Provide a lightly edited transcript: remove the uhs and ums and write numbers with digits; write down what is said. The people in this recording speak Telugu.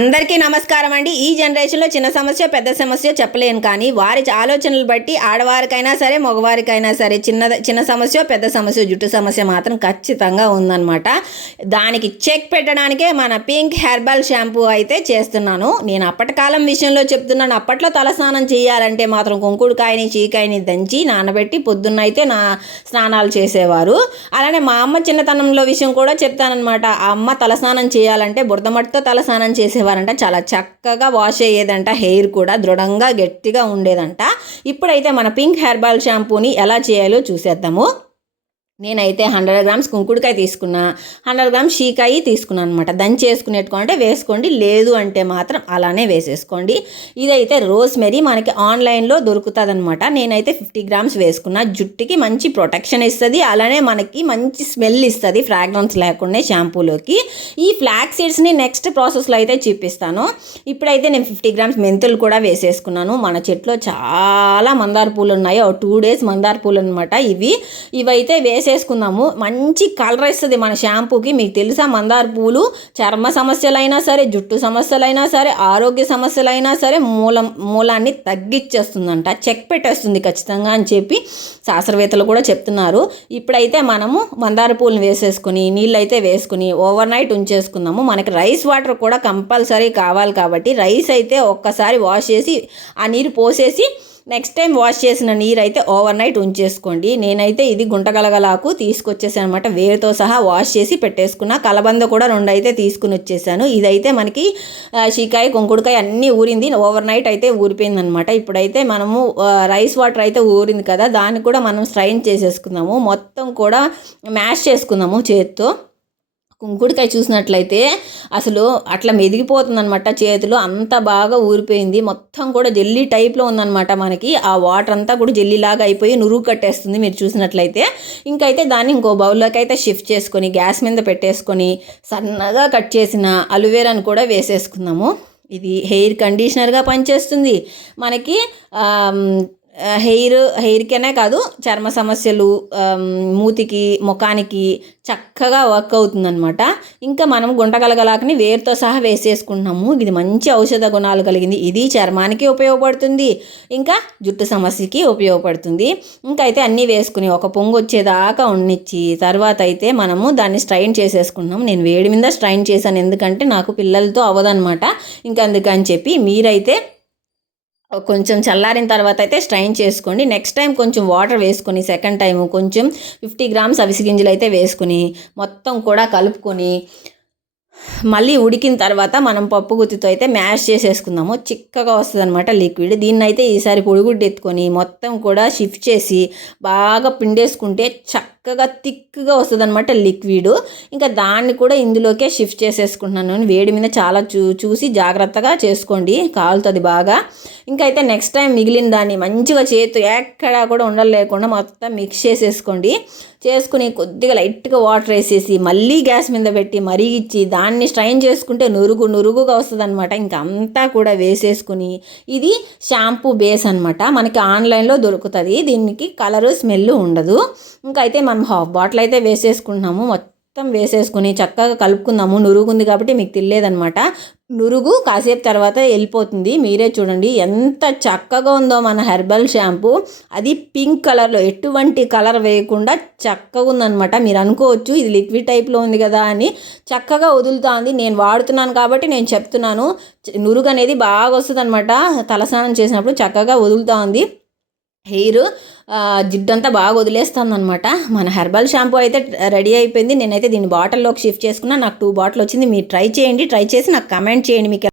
అందరికీ నమస్కారం అండి. ఈ జనరేషన్లో చిన్న సమస్య పెద్ద సమస్య చెప్పలేను, కానీ వారి ఆలోచనలు బట్టి ఆడవారికైనా సరే మగవారికైనా సరే చిన్న సమస్య పెద్ద సమస్య జుట్టు సమస్య మాత్రం ఖచ్చితంగా ఉందన్నమాట. దానికి చెక్ పెట్టడానికే మన పింక్ హెర్బల్ షాంపూ అయితే చేస్తున్నాను. నేను అప్పటి కాలం విషయంలో చెప్తున్నాను. అప్పట్లో తలస్నానం చేయాలంటే మాత్రం కుంకుడుకాయని చీకాయని దంచి నానబెట్టి పొద్దున్న అయితే స్నానాలు చేసేవారు. అలానే మా అమ్మ చిన్నతనంలో విషయం కూడా చెప్తానమాట. ఆ అమ్మ తలస్నానం చేయాలంటే బురదమట్టితో తలస్నానం చేసేవారంట. చాలా చక్కగా వాష్ అయ్యేదంట, హెయిర్ కూడా దృఢంగా గట్టిగా ఉండేదంట. ఇప్పుడైతే మన పింక్ హెర్బల్ షాంపూని ఎలా చేయాలో చూసేద్దాము. నేనైతే 100 గ్రామ్స్ కుంకుడుకాయ తీసుకున్నా, 100 గ్రామ్స్ షీకాయి తీసుకున్నాను అనమాట. దంచి వేసుకునేట్టుకుంటే వేసుకోండి, లేదు అంటే మాత్రం అలానే వేసేసుకోండి. ఇదైతే రోస్మెరీ మనకి ఆన్లైన్లో దొరుకుతుంది అనమాట. నేనైతే 50 గ్రామ్స్ వేసుకున్నా. జుట్టుకి మంచి ప్రొటెక్షన్ ఇస్తుంది, అలానే మనకి మంచి స్మెల్ ఇస్తుంది ఫ్రాగ్రెన్స్ లేకుండా షాంపూలోకి. ఈ ఫ్లాక్ సీడ్స్ని నెక్స్ట్ ప్రాసెస్లో అయితే చూపిస్తాను. ఇప్పుడైతే నేను 50 గ్రామ్స్ మెంతులు కూడా వేసేసుకున్నాను. మన చెట్లో చాలా మందార పూలు ఉన్నాయి, 2 డేస్ మందార పూలు అనమాట. ఇవైతే వేసుకుందాము. మంచి కలర్ ఇస్తుంది మన షాంపూకి. మీకు తెలుసా, మందార పూలు చర్మ సమస్యలైనా సరే, జుట్టు సమస్యలైనా సరే, ఆరోగ్య సమస్యలైనా సరే మూలాన్ని తగ్గించేస్తుందంట, చెక్ పెట్టేస్తుంది ఖచ్చితంగా అని చెప్పి శాస్త్రవేత్తలు కూడా చెప్తున్నారు. ఇప్పుడైతే మనము మందార పూలను వేసేసుకుని నీళ్ళు అయితే వేసుకుని ఓవర్ నైట్ ఉంచేసుకుందాము. మనకి రైస్ వాటర్ కూడా కంపల్సరీ కావాలి కాబట్టి రైస్ అయితే ఒక్కసారి వాష్ చేసి ఆ నీరు పోసేసి నెక్స్ట్ టైం వాష్ చేసిన నీరు అయితే ఓవర్ నైట్ ఉంచేసుకోండి. నేనైతే ఇది గుంటగలగలాకు తీసుకొచ్చేసాను అనమాట. వేరుతో సహా వాష్ చేసి పెట్టేసుకున్నా. కలబంద కూడా 2 అయితే తీసుకుని వచ్చేసాను. ఇదైతే మనకి షీకాయ కుంకుడుకాయ అన్నీ ఊరింది, ఓవర్ నైట్ అయితే ఊరిపోయింది అనమాట. ఇప్పుడైతే మనము రైస్ వాటర్ అయితే ఊరింది కదా, దాన్ని కూడా మనం స్ట్రైన్ చేసేసుకుందాము. మొత్తం కూడా మ్యాష్ చేసుకుందాము చేతితో. కుంకుడుకాయ చూసినట్లయితే అసలు అట్లా మెదిగిపోతుందనమాట చేతిలో, అంత బాగా ఊరిపోయింది. మొత్తం కూడా జెల్లీ టైప్లో ఉందన్నమాట. మనకి ఆ వాటర్ అంతా కూడా జెల్లీలాగా అయిపోయి నురుగు కట్టేస్తుంది మీరు చూసినట్లయితే. ఇంకైతే దాన్ని ఇంకో బౌల్లోకి అయితే షిఫ్ట్ చేసుకొని గ్యాస్ మీద పెట్టేసుకొని సన్నగా కట్ చేసిన అలోవెరాను కూడా వేసేసుకుందాము. ఇది హెయిర్ కండిషనర్గా పనిచేస్తుంది మనకి. హెయిర్కనే కాదు, చర్మ సమస్యలు, మూతికి ముఖానికి చక్కగా వర్క్ అవుతుందన్నమాట. ఇంకా మనం గుంటగలగలాకని వేరుతో సహా వేసేసుకుంటున్నాము. ఇది మంచి ఔషధ గుణాలు కలిగింది. ఇది చర్మానికి ఉపయోగపడుతుంది, ఇంకా జుట్టు సమస్యకి ఉపయోగపడుతుంది. ఇంకా అయితే అన్నీ వేసుకుని ఒక పొంగు వచ్చేదాకా ఉండిచ్చి తర్వాత అయితే మనము దాన్ని స్ట్రైన్ చేసేసుకుంటున్నాం. నేను వేడి మీద స్ట్రైన్ చేశాను, ఎందుకంటే నాకు పిల్లలతో అవ్వదన్నమాట. ఇంకా అందుకని చెప్పి మీరైతే కొంచెం చల్లారిన తర్వాత అయితే స్ట్రైన్ చేసుకోండి. నెక్స్ట్ టైం కొంచెం వాటర్ వేసుకొని సెకండ్ టైం కొంచెం 50 గ్రామ్స్ అవిసె గింజలు అయితే వేసుకొని మొత్తం కూడా కలుపుకొని మళ్ళీ ఉడికిన తర్వాత మనం పప్పు గుత్తితో అయితే మ్యాష్ చేసేసుకుందాము. చిక్కగా వస్తుంది అనమాట లిక్విడ్. దీన్ని అయితే ఈసారి పొడిగుడ్డు ఎత్తుకొని మొత్తం కూడా షిఫ్ట్ చేసి బాగా పిండేసుకుంటే చక్కగా థిక్గా వస్తుంది అనమాట లిక్విడ్. ఇంకా దాన్ని కూడా ఇందులోకే షిఫ్ట్ చేసేసుకుంటున్నాను. వేడి మీద చాలా చూసి జాగ్రత్తగా చేసుకోండి, కాలుతుంది బాగా. ఇంకా అయితే నెక్స్ట్ టైం మిగిలిన దాన్ని మంచిగా చేతు ఎక్కడా కూడా ఉండలేకుండా మొత్తం మిక్స్ చేసుకుని కొద్దిగా లైట్గా వాటర్ వేసేసి మళ్ళీ గ్యాస్ మీద పెట్టి మరిగిచ్చి దాన్ని స్ట్రైన్ చేసుకుంటే నురుగుగా వస్తుంది అనమాట. ఇంకా అంతా కూడా వేసేసుకుని, ఇది షాంపూ బేస్ అనమాట. మనకి ఆన్లైన్లో దొరుకుతుంది. దీనికి కలరు స్మెల్ ఉండదు. ఇంకా అయితే మనం హాఫ్ బాటిల్ అయితే వేసేసుకుంటున్నాము. మొత్తం వేసేసుకుని చక్కగా కలుపుకుందాము. నురుగుంది కాబట్టి మీకు తెలియదనమాట. నురుగు కాసేపు తర్వాత వెళ్ళిపోతుంది. మీరే చూడండి ఎంత చక్కగా ఉందో మన హెర్బల్ షాంపూ. అది పింక్ కలర్లో, ఎటువంటి కలర్ వేయకుండా చక్కగా ఉందనమాట. మీరు అనుకోవచ్చు ఇది లిక్విడ్ టైప్లో ఉంది కదా అని, చక్కగా వదులుతుంది. నేను వాడుతున్నాను కాబట్టి నేను చెప్తున్నాను. నురుగు అనేది బాగా వస్తుంది అనమాట. తలస్నానం చేసినప్పుడు చక్కగా వదులుతుంది. హెయిర్ జిడ్డంతా బాగా వదిలేస్తుంది అనమాట. మన హెర్బల్ షాంపూ అయితే రెడీ అయిపోయింది. నేనైతే దీన్ని బాటిల్లోకి షిఫ్ట్ చేసుకున్నా. నాకు 2 బాటిల్ వచ్చింది. మీరు ట్రై చేయండి. ట్రై చేసి నాకు కమెంట్ చేయండి మీకు